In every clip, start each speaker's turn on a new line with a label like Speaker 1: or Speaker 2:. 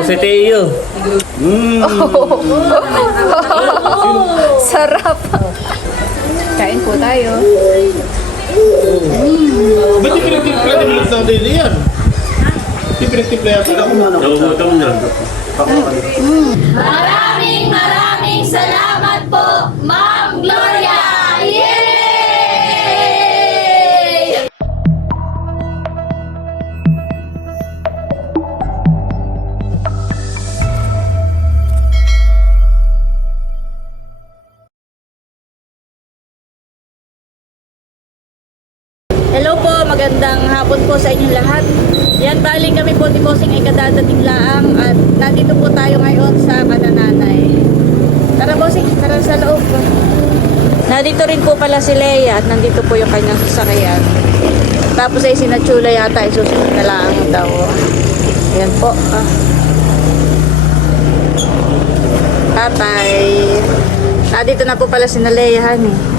Speaker 1: si Teo.
Speaker 2: Sarap. Kain po tayo.
Speaker 3: Ba't yung pinagtimpla ng bilis ng dili yan? Yung pinagtimpla yan pala kung ano.
Speaker 1: Nagugutom na.
Speaker 4: Maraming salamat po, Ma'am Gloria! Yay!
Speaker 2: Hello po, magandang hapon po sa inyong lahat. Yan, baling kami po ni Bossing ay kadadating laang at nandito po tayo ngayon sa Kanananay. Tara Bossing, tara sa loob. Nandito rin po pala si Leia at nandito po yung kanyang sasakyan. Tapos ay sinachula yata ay susunod na lang daw. Yan po. Tatay. Nandito na po pala si Leia, eh.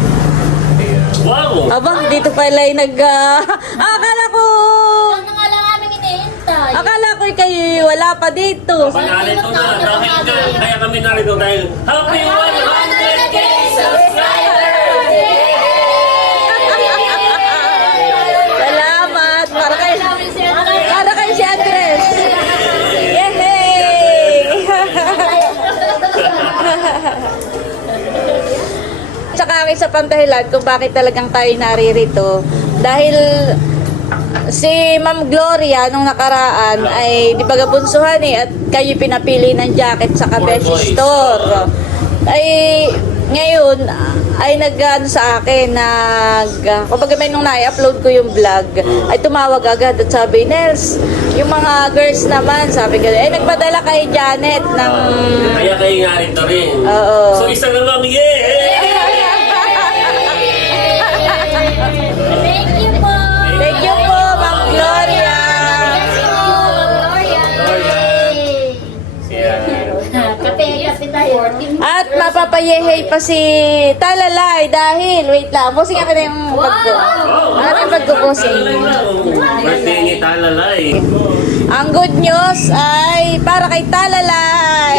Speaker 1: Wow!
Speaker 2: Aba, dito pala ay akala ko!
Speaker 4: Ano nga lang aming iniintay?
Speaker 2: Akala ko kayo wala pa dito.
Speaker 1: Narito na dahil kaya kami narito dahil Happy 100K subscribers!
Speaker 2: Salamat! Para kay si Andres. Yehey! Tsaka ang isa pang dahilan kung bakit talagang tayo naririto. Dahil si Ma'am Gloria nung nakaraan ay di ba gabunsuhan at kayo pinapili ng jacket sa Kabeshi Store. Ay ngayon ay nag-ano sa akin kumbaga may nung na-upload ko yung vlog ay tumawag agad at sabi, Nels, yung mga girls naman sabi ko, nagpadala kay Janet ng
Speaker 1: Kaya kayo nga rito rin.
Speaker 2: Oo.
Speaker 1: So isa na lang, yeah!
Speaker 4: Thank you po!
Speaker 2: Thank you po, Ma'am Gloria.
Speaker 4: Thank you po, Ma'am Gloria! Kape tayo.
Speaker 2: At mapapayehay pa si Talalay dahil, wait lang, busing ako na yung bag ko. Ano yung bag ko, busing?
Speaker 1: Birthday ni Talalay.
Speaker 2: Ang good news ay para kay Talalay.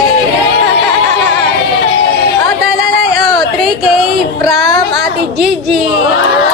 Speaker 2: Oh, Talalay, 3K from Ate Gigi. Wow!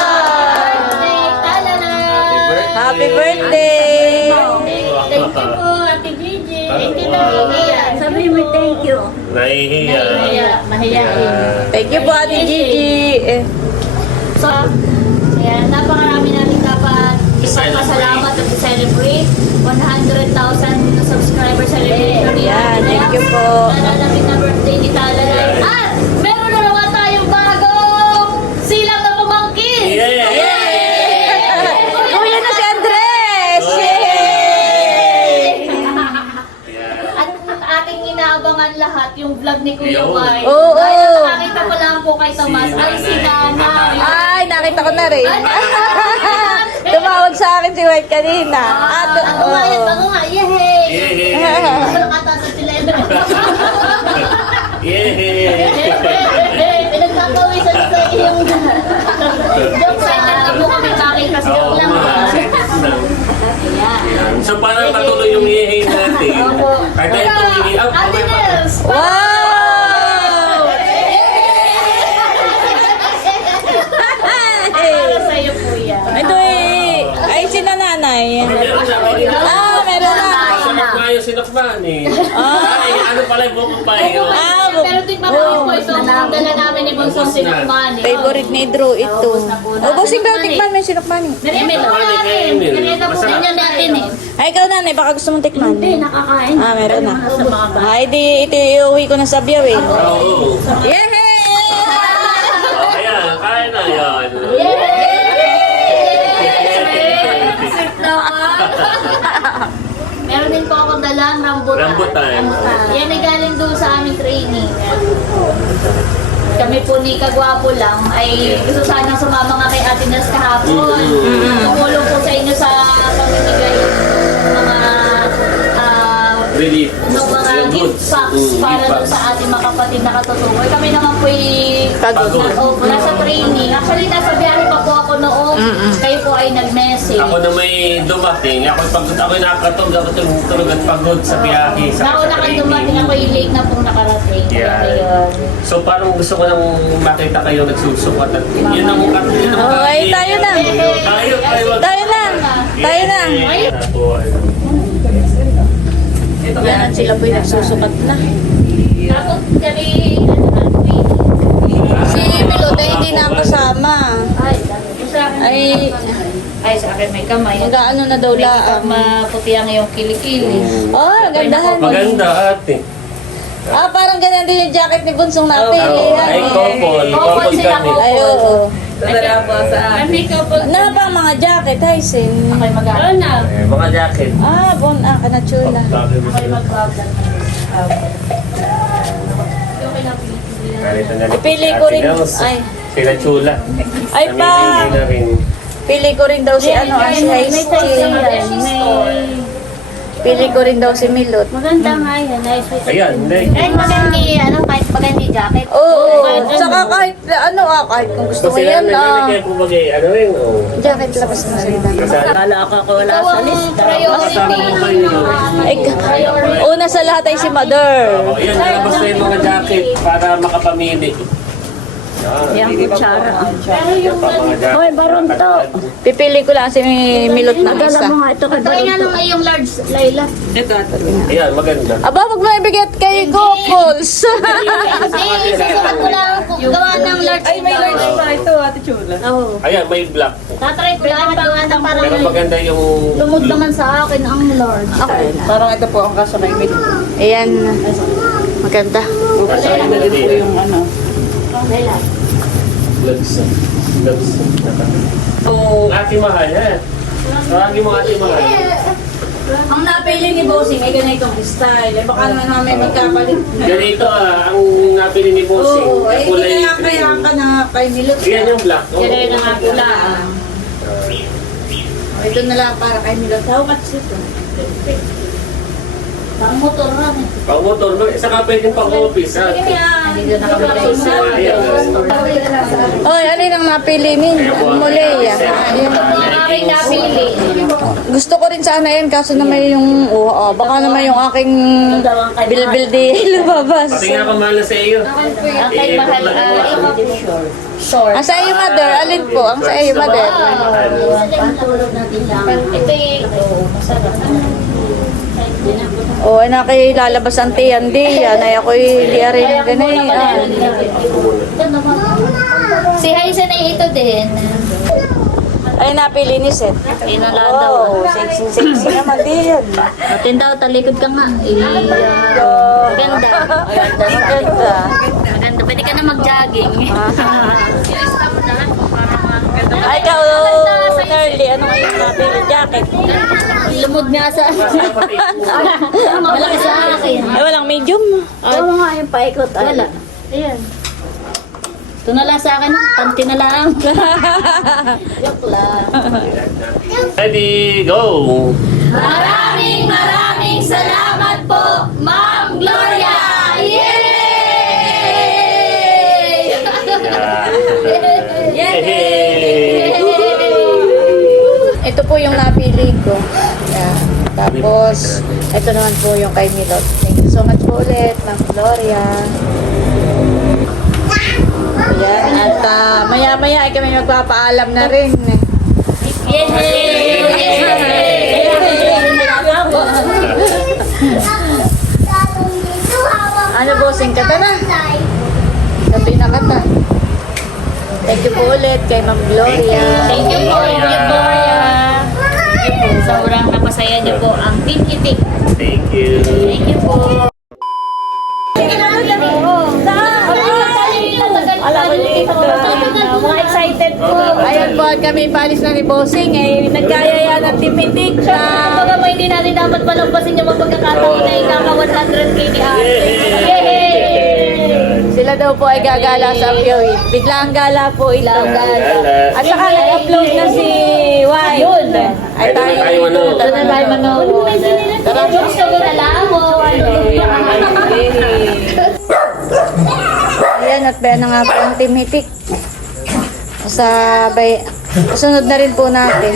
Speaker 2: Happy birthday!
Speaker 4: Thank you po, Ate Gigi. Thank you na. Sabi mo thank you.
Speaker 1: Nahihiya.
Speaker 4: Mahiyain.
Speaker 2: Thank you po, Ate Gigi.
Speaker 4: So, ayan, napakarami natin dapat ipagpasalamat at i-celebrate 100,000 subscribers celebration ni
Speaker 2: Yan, thank you po.
Speaker 4: Nalalapit na birthday ni Talalay. At meron na naman tayong bagong silang na pumangkin!
Speaker 1: Yeah!
Speaker 2: Kuya na si Andres! Yay!
Speaker 4: At ating inaabangan lahat yung vlog ni Kuya Mai.
Speaker 2: Oo.
Speaker 4: Dahil nakakita ko lang po kay Tomas ay si Nanay.
Speaker 2: Ay, nakita ko na rin. Tumawag sa akin si White kanina.
Speaker 4: Umayat ako nga, yehey!
Speaker 1: Yeah!
Speaker 4: Nakatasan sila yun.
Speaker 1: Yeah!
Speaker 4: Pinagkakawisan sa iyong joke center na po kami makita sa joke lang. Ayan.
Speaker 1: So parang patuloy yung ihi natin. Kahit tayo tumingi up.
Speaker 4: Ate Nels!
Speaker 2: Wow!
Speaker 4: Para sa'yo po yan.
Speaker 2: Ito ay sinananay.
Speaker 1: Meron na.
Speaker 2: Meron na.
Speaker 1: Masarap nga yung sinakban eh. Ay, ano pala yung buko pa yun?
Speaker 4: Pero tignan mo po ito, dala namin ni Bonsong Sinukmani.
Speaker 2: Favorite ni Drew ito. Busing ka, tikman mo yung sinukmani.
Speaker 4: Merienda po natin. Merienda po natin eh.
Speaker 2: Ay, ikaw nanay, baka gusto mong tikman.
Speaker 4: Hindi, nakakain.
Speaker 2: Meron na.
Speaker 4: Sa mga bata.
Speaker 2: Ay, di, ito iuwi ko na sa biyaw eh.
Speaker 1: Oo.
Speaker 2: Yehey!
Speaker 1: Ayan, kaya na yan.
Speaker 4: Sweet naman. Meron din po ako dalang rambutan.
Speaker 1: Rambutan.
Speaker 4: Yan ay galing doon sa aming training. Kami po ni Kagwapo lang ay gusto sanang sumama nga kay Ate Nels kahapon. Tumulong po sa inyo sa pamimigay ng mga
Speaker 1: relief.
Speaker 4: ng mga
Speaker 1: Yung
Speaker 4: gift
Speaker 1: goods.
Speaker 4: packs para
Speaker 1: Gift
Speaker 4: doon
Speaker 1: packs.
Speaker 4: sa ating mga kapatid na katutubo. Kami naman po
Speaker 2: Pagod.
Speaker 4: nasa training. Actually, nasa biyahe pa po ako noon. Kayo po ay nag-message.
Speaker 1: Ako na may dumating, ako pagod, ako nakakatog, ako tulog at pagod sa biyahe.
Speaker 4: Nauna kang dumating, ako yung late na pong nakarating. Kaya
Speaker 1: Yeah.
Speaker 4: ngayon.
Speaker 1: So parang gusto ko nang makita kayo nagsusukat at yun ang yun ang
Speaker 2: Oh, ay, tayo na.
Speaker 1: Tayo.
Speaker 2: Tayo na. Tayo na. Yan at sila po yung nagsusukat na.
Speaker 4: Tapos kami,
Speaker 2: Si Milot ay hindi na kasama.
Speaker 4: Ay, sa akin may kamay.
Speaker 2: Mag-ano na daw laang.
Speaker 4: Maputi ang iyong kilikili.
Speaker 2: Oh, gandahan.
Speaker 1: Maganda ate.
Speaker 2: Parang ganyan din yung jacket ni Bunsong natin.
Speaker 1: Ay, couple
Speaker 4: sila,
Speaker 1: kami.
Speaker 4: couple.
Speaker 2: Ay, oo.
Speaker 4: Kami ka po.
Speaker 2: Na bang mga jacket, Tyson?
Speaker 4: Ako'y mag-aaral na.
Speaker 1: Mga jacket.
Speaker 2: Kanachula.
Speaker 4: Ako'y mag-aaral.
Speaker 2: Pili ko rin. Ay.
Speaker 1: Sila chula.
Speaker 2: Ay, pa.
Speaker 1: Namimili na rin.
Speaker 2: Pili ko rin daw si si Heisty. Pili ko rin daw si Milot.
Speaker 4: Maganda nga yan. Nice.
Speaker 1: Ayan, hindi.
Speaker 4: Kahit magandi, kahit magandi jacket.
Speaker 2: Oo. Saka kahit kahit kung gusto mo
Speaker 1: Kasi
Speaker 2: yan,
Speaker 1: namin po rin,
Speaker 2: jacket labas na sa iba.
Speaker 4: Ikaw ang priority.
Speaker 2: Una sa lahat ay si Mother.
Speaker 1: Ayan, nalabas na yung mga jacket para makapamili. Yan,
Speaker 5: kutsara.
Speaker 4: Pero yung
Speaker 5: Hoy, baron to.
Speaker 2: Pipili ko lang si Milot na
Speaker 5: Dala
Speaker 2: isa.
Speaker 5: mo nga ito kay
Speaker 4: Pagkain nga
Speaker 5: baron to.
Speaker 4: nung iyong large, Layla.
Speaker 1: Ayan, maganda.
Speaker 2: Aba, wag mo ibigay kay Gokuls.
Speaker 4: Kasi susukat ko lang gawa ng large. Ay, may large pa ito, Ate Chula. Oo.
Speaker 1: Ayan, may black.
Speaker 4: Tatry ko lang gawa ng parang
Speaker 1: Pero maganda yung...
Speaker 4: lumod naman sa akin ang large.
Speaker 5: Parang ito po ang kasama yung
Speaker 2: Ayan. Maganda.
Speaker 1: Kasama na din po yung...
Speaker 4: Layla.
Speaker 1: Gloves. Yung ate mahal, ha? Tawagin mo ate mahal.
Speaker 2: Ang napili ni Bossing ay ganitong style. Baka naman namin magkapalit.
Speaker 1: Ganito ang napili ni Bossing. Kulay green.
Speaker 2: ka na kay Milot.
Speaker 1: Yan yung black.
Speaker 4: Yan na yung mga pula.
Speaker 2: Ito na lang para kay Milot. How much ito?
Speaker 4: Pang motor na.
Speaker 1: Pang motor, saka pwedeng pang office, ha?
Speaker 4: Hindi na kami
Speaker 2: Oy, alin ang napili ni Moleya?
Speaker 4: Ang aking napili.
Speaker 2: Gusto ko rin sana yan kaso na may yung baka naman yung aking bilbil di lumabas.
Speaker 1: Pati nga kamahal na sa iyo.
Speaker 4: Ang kay mahal ay short.
Speaker 2: Ang sa iyo, Mother, alin po? Ang sa iyo, Mother.
Speaker 4: Pantulog natin lang. Ito masarap.
Speaker 2: Anak ay lalabas ang tiyan di yan. Ay ako'y hindi rin ganyan.
Speaker 4: Si Haisen ay ito din.
Speaker 2: Ay, napili ni Seth.
Speaker 4: Inalaan daw.
Speaker 2: Sexy naman di yan.
Speaker 4: Atin daw, talikod ka nga. Ganda.
Speaker 2: Ganda.
Speaker 4: Maganda. Pwede ka na mag-jogging.
Speaker 2: Ay, ikaw, Nerly, ano yung napili? Jacket?
Speaker 4: Lumod nga sa... Malaki sa akin.
Speaker 2: Ay, walang medium.
Speaker 5: Oo nga yung paikot.
Speaker 4: Wala. Ayan. Ito na lang sa akin. Panty na lang. Joke lang.
Speaker 1: Ready, go!
Speaker 4: Maraming salamat po, Ma'am Gloria! Yay!
Speaker 2: Ito po yung napili ko. Yeah. Tapos, ito naman po yung kay Milot. Thank you so much po ulit, Ma'am Gloria. Ayan. At maya-maya ay kami magpapaalam na rin. Ano bossing ka na? Gabi na ka ta. Thank you po ulit kay Ma'am Gloria.
Speaker 4: Thank you po, Gloria. Sobrang napasaya niyo po ang Team Itik.
Speaker 1: Thank you.
Speaker 4: Thank you po. Mga excited po.
Speaker 2: Ayan po, at kami palis na ni Bossing. Nagkayaya ng tipitik na
Speaker 4: Kumbaga mo, hindi natin dapat palampasin yung mga pagkakataon na ika 100K ni Ate. Yay!
Speaker 2: sila Sila daw po ay gagala sa Pioy. Biglang gala po ito.
Speaker 1: Gala.
Speaker 2: At saka nag-upload na si White. Yun. Ay tayo. Doon na tayo manood. Tara.
Speaker 4: Gusto ko na lang mo.
Speaker 2: Ayan, at bayan na nga po ang Team Hitik. Sabay, sunod na rin po natin.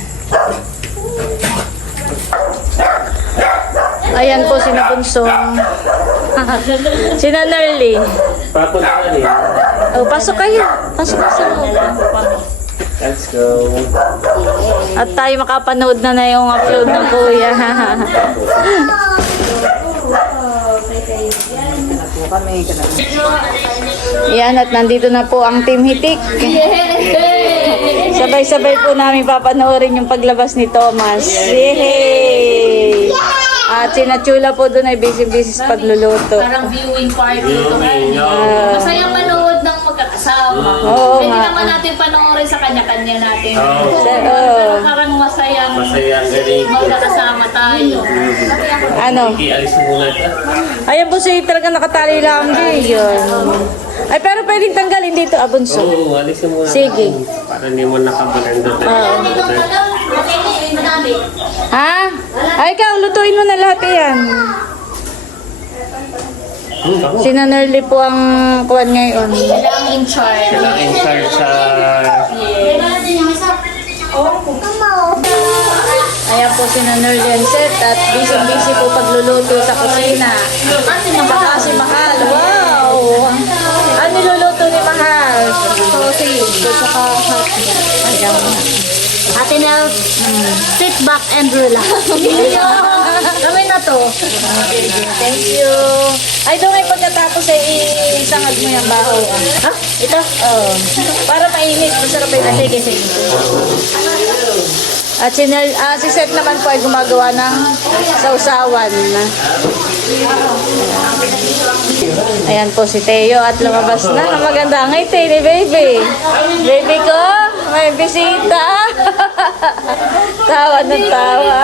Speaker 2: Ayan po, sina Punsong. Sina Nerly.
Speaker 1: Papunta na rin.
Speaker 2: Oh, pasok kayo. Pasok ka sa loob.
Speaker 1: Let's go.
Speaker 2: At tayo makapanood na yung upload ng kuya. Yan, at nandito na po ang Team Hitik. Sabay-sabay po namin papanoorin yung paglabas ni Thomas. Yay! At sinachula po doon ay busy-busy sa pagluluto.
Speaker 4: Parang viewing party ito.
Speaker 1: Viewing, no.
Speaker 4: Masayang manood ng magkakasama.
Speaker 2: Oo
Speaker 4: Pwede
Speaker 2: nga.
Speaker 4: naman natin panoorin sa kanya-kanya natin.
Speaker 1: Oo.
Speaker 4: Pero parang masayang
Speaker 1: Masaya, galing.
Speaker 4: magkakasama tayo.
Speaker 2: Ano?
Speaker 1: Ialis mo muna ito.
Speaker 2: Ayan po siya talaga nakatali lang yun. Ay, pero pwedeng tanggalin dito, Abunso.
Speaker 1: Oo, alis mo muna.
Speaker 2: Sige.
Speaker 1: Para hindi mo nakabalanda.
Speaker 2: Ha? Ay, ikaw, lutuin mo na lahat yan. Sina Nerly po ang kuwan ngayon.
Speaker 4: Sila ang in charge.
Speaker 1: Sila in charge sa...
Speaker 2: Ayan po sina Nerly and Seth at busy-busy po pagluluto sa kusina. Saka si Mahal. Wow! Ano niluluto ni Mahal? Sausage. At saka hotdog. Ayan mo na.
Speaker 5: Ate Nel, sit back and relax.
Speaker 2: Kami na to. Thank you. Ay, doon ay pagkatapos ay isangag mo yung baho. Ha? Ito? Oo. Para mainit. Masarap ay sige, sige. At si Seth naman po ay gumagawa ng sausawan. Ayan po si Teo at lumabas na. Ang maganda ang ngiti ni baby. Baby ko, may bisita. Tawa na tawa.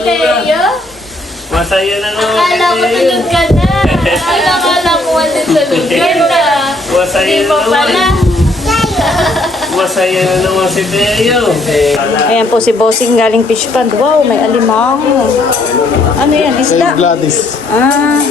Speaker 1: Masaya na naman.
Speaker 4: Akala ko tulog ka na. Akala ko wala tulog ka na.
Speaker 1: Masaya
Speaker 4: Hindi
Speaker 1: na
Speaker 4: pa pala.
Speaker 1: naman. Masaya na naman si Teo.
Speaker 2: Ayan po si Bossing galing fish pond. Wow, may alimang. Ano yan? Isda?
Speaker 3: Gladys.
Speaker 2: Ah.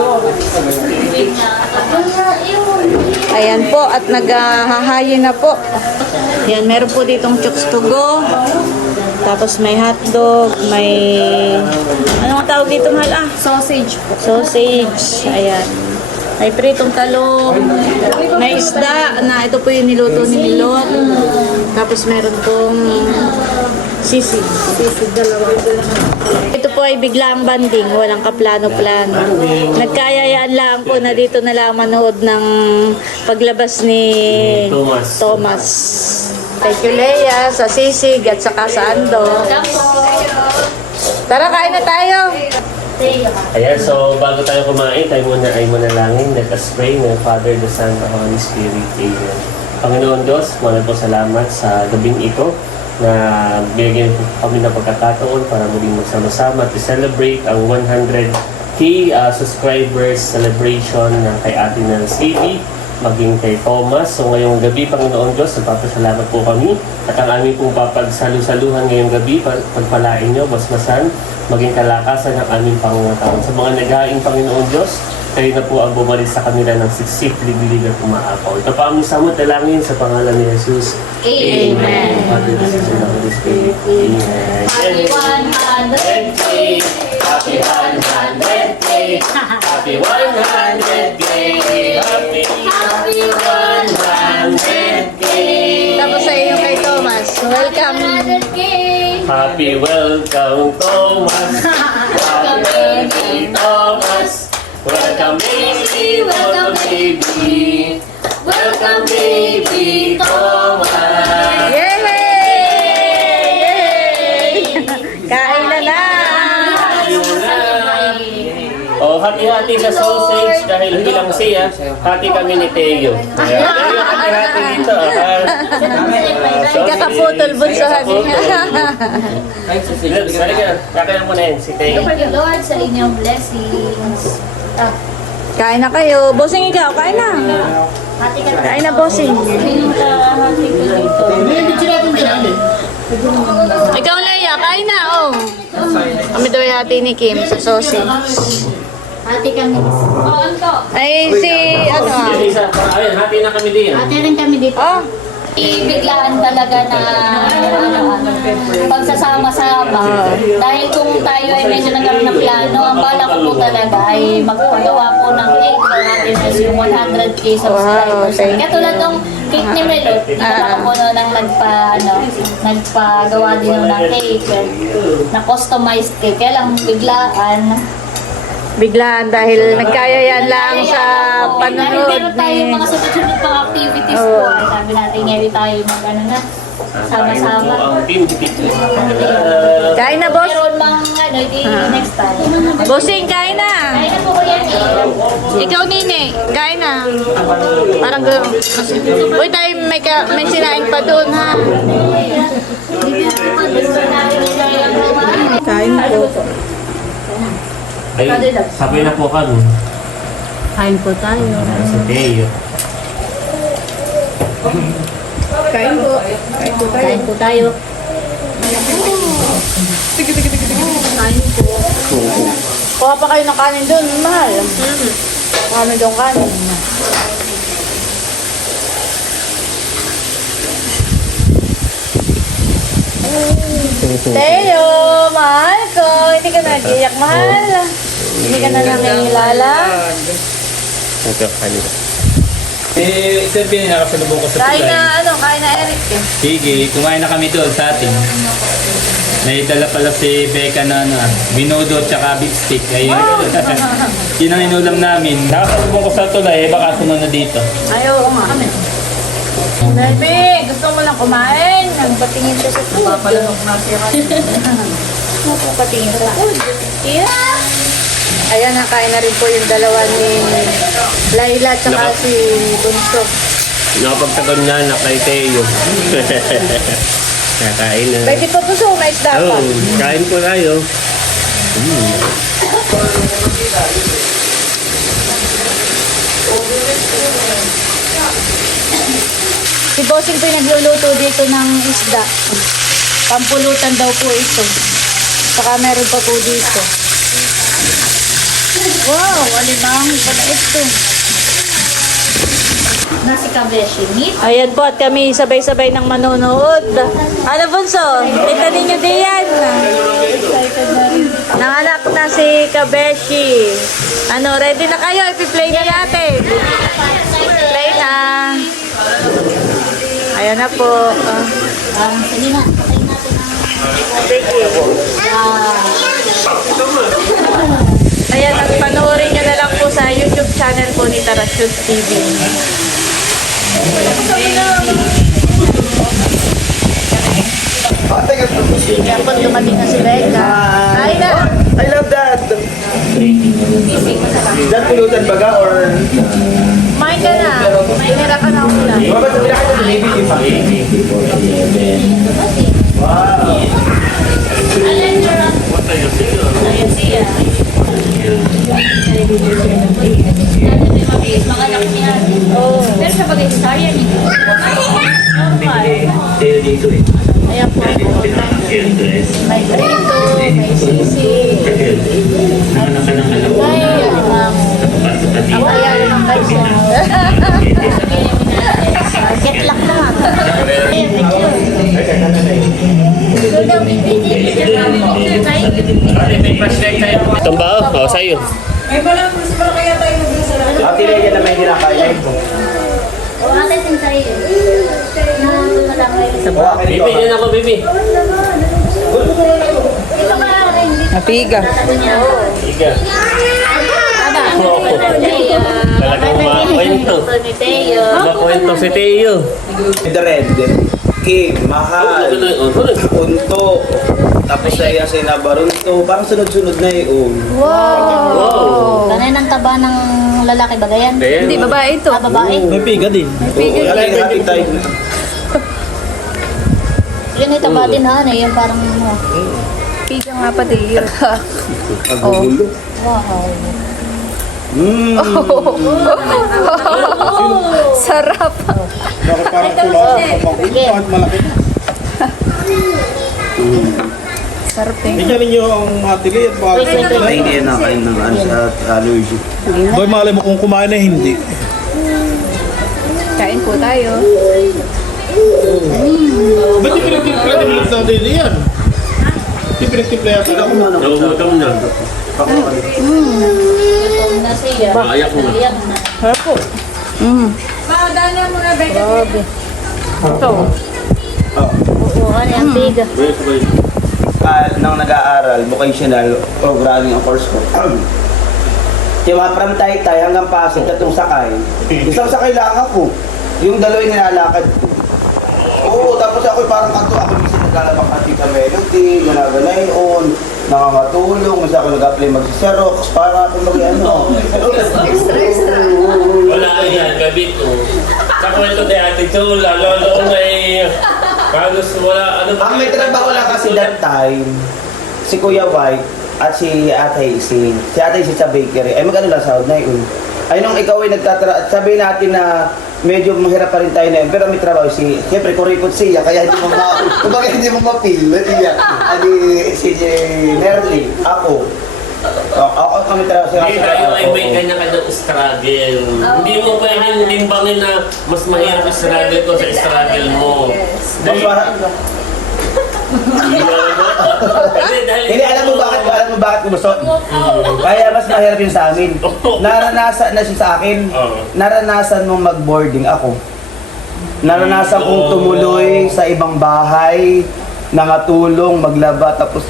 Speaker 2: Ayan po at naghahayin na po. Ayan, meron po ditong chooks to go. Tapos may hotdog, may... Ano ang tawag dito, mahal? Ah,
Speaker 5: Sausage po.
Speaker 2: sausage. Ayan. May pritong talong. May isda na ito po yung niluto ni Milot. Tapos meron pong sisig. Sisig, dalawa. Ito po ay biglang banding. Walang kaplano-plano. Nagkayayaan lang po na dito na lang manood ng paglabas ni Thomas. Thank you, Leia, sa sisig at saka sa ando. Tara, kain na tayo.
Speaker 1: Ayan, so bago tayo kumain, tayo muna ay manalangin. Let us pray ng Father, the Son, the Holy Spirit. Amen. Panginoon Diyos, maraming po salamat sa gabing ito na binigyan po kami ng pagkakataon para muling magsama-sama at i-celebrate ang 100K subscribers celebration ng kay Ate Nels AB, maging kay Thomas. So ngayong gabi, Panginoon Diyos, nagpapasalamat po kami at ang aming pong papagsalusaluhan ngayong gabi, pagpalain nyo, basmasan, maging kalakasan ng aming pangungatawon. Sa mga nag-aing, Panginoon Diyos, kayo na po ang bumalik sa kanila ng siksik, liglig at umaapaw. Ito pa aming samot, dalangin sa pangalan ni Jesus.
Speaker 4: Amen.
Speaker 1: Father, the Son, and the Holy Spirit. Amen.
Speaker 4: Happy 100K.
Speaker 1: Happy 100K. Happy 100K. Happy 100K.
Speaker 2: Tapos sa iyo kay Thomas. Welcome.
Speaker 4: 100K.
Speaker 1: Happy welcome, Thomas. Welcome, baby Thomas. Welcome, baby. Welcome, baby. Welcome, baby Thomas.
Speaker 2: Yay! Kain na na!
Speaker 1: Oh, hati-hati sa sausage dahil bilang siya, hati kami ni Teo. Teo, hati-hati dito.
Speaker 2: Kakaputol, bunsohan.
Speaker 1: Halika, kakain mo na yan, si Teo.
Speaker 4: Thank you, Lord, sa inyong blessings.
Speaker 2: Kain na kayo. Bossing, ikaw, kain na.
Speaker 4: Hati ka na.
Speaker 2: Kain na, bossing.
Speaker 4: Sinong hati ko dito?
Speaker 3: Hindi, bitsi natin dyan eh.
Speaker 2: Ikaw, Leia, kain na, oh. Kami daw yung hati ni Kim sa sausage.
Speaker 4: Hati kami. Oh, Anto.
Speaker 2: Ay, si, ano ah.
Speaker 1: Yung isa, ayun, hati na kami din.
Speaker 4: Hati rin kami dito.
Speaker 2: Oh,
Speaker 4: Biglaan talaga na pagsasama-sama. Dahil kung tayo ay medyo nagkaroon ng plano, ang bala ko po talaga ay magpagawa po ng cake for happiness yung 100K subscribers.
Speaker 2: Wow, thank
Speaker 4: Katulad ng cake ni Melot, nakaka po noon ang nagpagawa din nun ng cake na customized cake. Kaya lang biglaan.
Speaker 2: biglaan dahil nagkayayaan lang sa
Speaker 4: Dahil
Speaker 2: panonood
Speaker 4: meron tayo mga
Speaker 2: ni...
Speaker 4: sunod-sunod pang activities
Speaker 2: Oo.
Speaker 4: po. Ay, sabi natin, ngayon tayo mag-ano na, sama-sama.
Speaker 1: Ang team.
Speaker 2: Kain na, boss.
Speaker 4: Meron mang ano, di next time.
Speaker 2: Bossing, kain na.
Speaker 4: Kaya na po ko yan eh.
Speaker 2: Ikaw, Nini, kain na. Parang gano'n. Uy, tayo may sinain pa doon, ha? Kain po.
Speaker 1: Ayun, sabay na po kami.
Speaker 5: Kain po tayo.
Speaker 1: Sa Teo.
Speaker 2: Kain po.
Speaker 5: Kain po tayo.
Speaker 2: Kain po. Kuha pa kayo ng kanin doon, mahal. Kami doon kanin. Teo, mahal ko. Hindi ka nag-iyak, mahal. Hindi ka na nangingilala.
Speaker 1: Nagkakalit.
Speaker 6: Eh, sir, nakasalubong ko sa
Speaker 2: Kain
Speaker 6: tulay.
Speaker 2: na, kain na Eric.
Speaker 6: Sige, kumain na kami doon sa atin. Naitala pala si Becca na binudo at saka beef steak. Ayun. Yun ang inulam namin. Nakasalubong ko sa tulay, baka sunod na dito.
Speaker 2: Ayaw nga kami. Baby, gusto mo lang kumain? Nagpatingin siya sa food. Papalanok na siya. Nagpatingin sa food. Yeah. Ayan, nakain na rin po yung dalawa ni Laila at saka si Bunso.
Speaker 1: Nakapagtagon na na kay Teo. Nakain na.
Speaker 2: Pwede pa po so, mais dapat.
Speaker 1: Oh, kain po tayo.
Speaker 2: Si Bossing po yung nagluluto dito ng isda. Pampulutan daw po ito. Saka meron pa po dito. Wow, alimang pa na ito.
Speaker 4: Nasi kabeshi meat.
Speaker 2: Ayan po at kami sabay-sabay ng manonood. Ano Bunso? Kita ninyo diyan. Nanganak na si Kabeshi. Ano, ready na kayo? Ipi-play na natin. Play na. Ayan na po.
Speaker 4: Sige na, patayin natin ang...
Speaker 2: Sige. Ayan, at panoorin nyo na lang po sa YouTube channel po ni Tarashoot TV. Kaya po dumating na si Becca. Ay na!
Speaker 7: I love that. Is that pulutan baga or...
Speaker 2: Kumain ka na. Mainira ka na ulan.
Speaker 7: Mga ba't sabi na kayo baby di ba? Wow.
Speaker 4: Ayun siya. Mga anak niya. Pero sa bagay-istorya niya.
Speaker 2: Ayan po. May prito, may sisi. May ang kaya naman kayo.
Speaker 4: Get luck na.
Speaker 1: Itong bao? Oo, sa'yo.
Speaker 7: Ate Leia na may kinakain mo.
Speaker 4: O, ate sin sa'yo.
Speaker 1: Bibi, yan ako, Bibi.
Speaker 2: Napiga.
Speaker 1: Iga. Talagang makwento.
Speaker 4: Ni Teo.
Speaker 1: Makwento si Teo.
Speaker 7: The Red, King, Mahal, Unto, tapos sa iya Sinabarunto, parang sunod-sunod na yun.
Speaker 1: Wow.
Speaker 4: Tanay ng taba ng lalaki ba yan?
Speaker 1: Hindi,
Speaker 2: babae ito.
Speaker 4: Ah, babae.
Speaker 6: May piga din.
Speaker 7: Oo, hati tayo.
Speaker 4: Yun ay taba din ha, yung parang
Speaker 2: Piga nga pati yun.
Speaker 7: Ang gulo.
Speaker 4: wow.
Speaker 2: Sarap.
Speaker 3: Bakit parang kulang ang kapag kahit malaki.
Speaker 2: Sarap eh.
Speaker 3: Bigyan ninyo ang atili at bakit
Speaker 7: Ay, hindi yan nakain ng ano sa allergy.
Speaker 3: Boy, malay mo kung kumain na hindi.
Speaker 2: Kain po tayo.
Speaker 3: Ba't di pinagtimpla din ulit ng dili yan? Di pinagtimpla yata.
Speaker 1: Nagugutom na.
Speaker 4: Gutom na siya.
Speaker 1: Ayak mo.
Speaker 4: Iyak na.
Speaker 2: Grabe. Ito.
Speaker 4: Oo, ano yung biga.
Speaker 7: Nang nag-aaral, vocational programming ang course ko. Diba, from Taytay hanggang Pasig, tatlong sakay. Isang sakay lang ako. Yung dalawa yung nilalakad ko. Oo, tapos ako parang kanto. Ako minsan naglalabak at Tita Melody, managanayon, nangangatulong, mas ako nag-apply mag-xerox para akong mag-ano.
Speaker 1: Wala yan, gabi ko. Sa kwento ni Ate Chula, lolo may... Halos wala, ano ba?
Speaker 7: Ang may trabaho lang kasi that time, si Kuya White at si Ate Ising. Si Ate Ising sa bakery. Ay mag-ano lang sahod na yun. Ay nung ikaw ay sabihin natin na medyo mahirap pa rin tayo na yun. Pero may trabaho siyempre kuripot siya, kaya hindi mo kumbaga hindi mo ma-feel. Adi si Nerly, ako. Ako kami trabaho siya.
Speaker 1: Hindi tayo ay may kanya-kanyang struggle. Hindi mo pwedeng limbangin na mas mahirap yung struggle ko sa struggle mo.
Speaker 7: Mas parang- Hindi, alam mo bakit gusto? Kaya mas mahirap yun sa amin. Naranasan na siya sa akin. Naranasan mong mag-boarding ako. Naranasan kong tumuloy sa ibang bahay, nangatulong, maglaba, tapos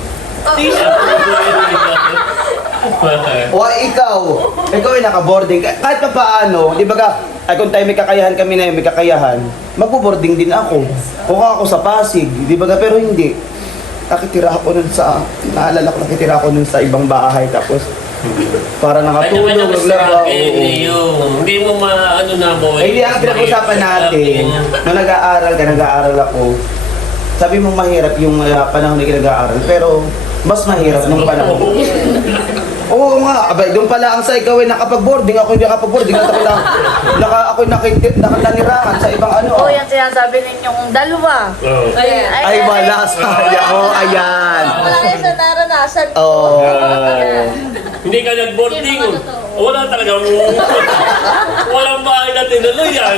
Speaker 7: o ikaw ay naka-boarding. Kahit pa paano, di ba ka, ay kung tayo may kakayahan kami na yun, may kakayahan, magbo-boarding din ako. Kung ako sa Pasig, di ba ka, pero hindi. Nakitira ako nun sa, naalala ko, nakitira ako nun sa ibang bahay, tapos para nakatulong,
Speaker 1: Kanya-kanyang
Speaker 7: naglaba.
Speaker 1: struggle yun. Hindi mo maano na boy.
Speaker 7: Ay, hindi ang pinag-usapan natin, nung nag-aaral ako, sabi mo mahirap yung panahon na nag-aaral, pero mas mahirap nung panahon. Oo nga, abay, doon pala ang sa ikaw ay nakapag-boarding, ako hindi nakapag-boarding, ako nakanirahan sa ibang ano.
Speaker 2: Oo, yan sinasabi ninyong dalawa.
Speaker 7: Ay, wala saya. Oh, ayan.
Speaker 2: Wala kayo sa naranasan.
Speaker 7: Oh.
Speaker 1: Hindi ka nag-boarding. Wala talagang... Walang bahay na tinuloy yan.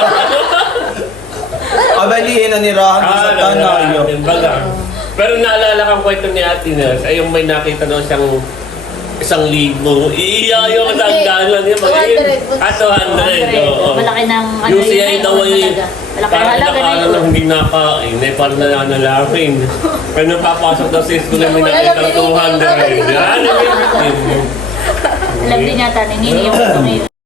Speaker 7: Abalihin na nirahan ko sa tanayo.
Speaker 1: Pero naalala kang kwento ni Ate Nels, ay yung may nakita daw siyang 1,000. Iiyayo ka sa hangganan niya.
Speaker 2: 200.
Speaker 1: 200. Oo.
Speaker 4: Malaki ng ano
Speaker 1: Yung siya ay daw ay
Speaker 4: Malaki ng
Speaker 1: parang
Speaker 4: halaga na
Speaker 1: nakala
Speaker 4: yun.
Speaker 1: na hindi nakain, ay parang nananalangin. Pero napapasok daw sa school na may
Speaker 2: Wala
Speaker 1: nakita
Speaker 2: lang
Speaker 1: 200. Yan,
Speaker 4: Alam din yata ni Nini yung ito ngayon.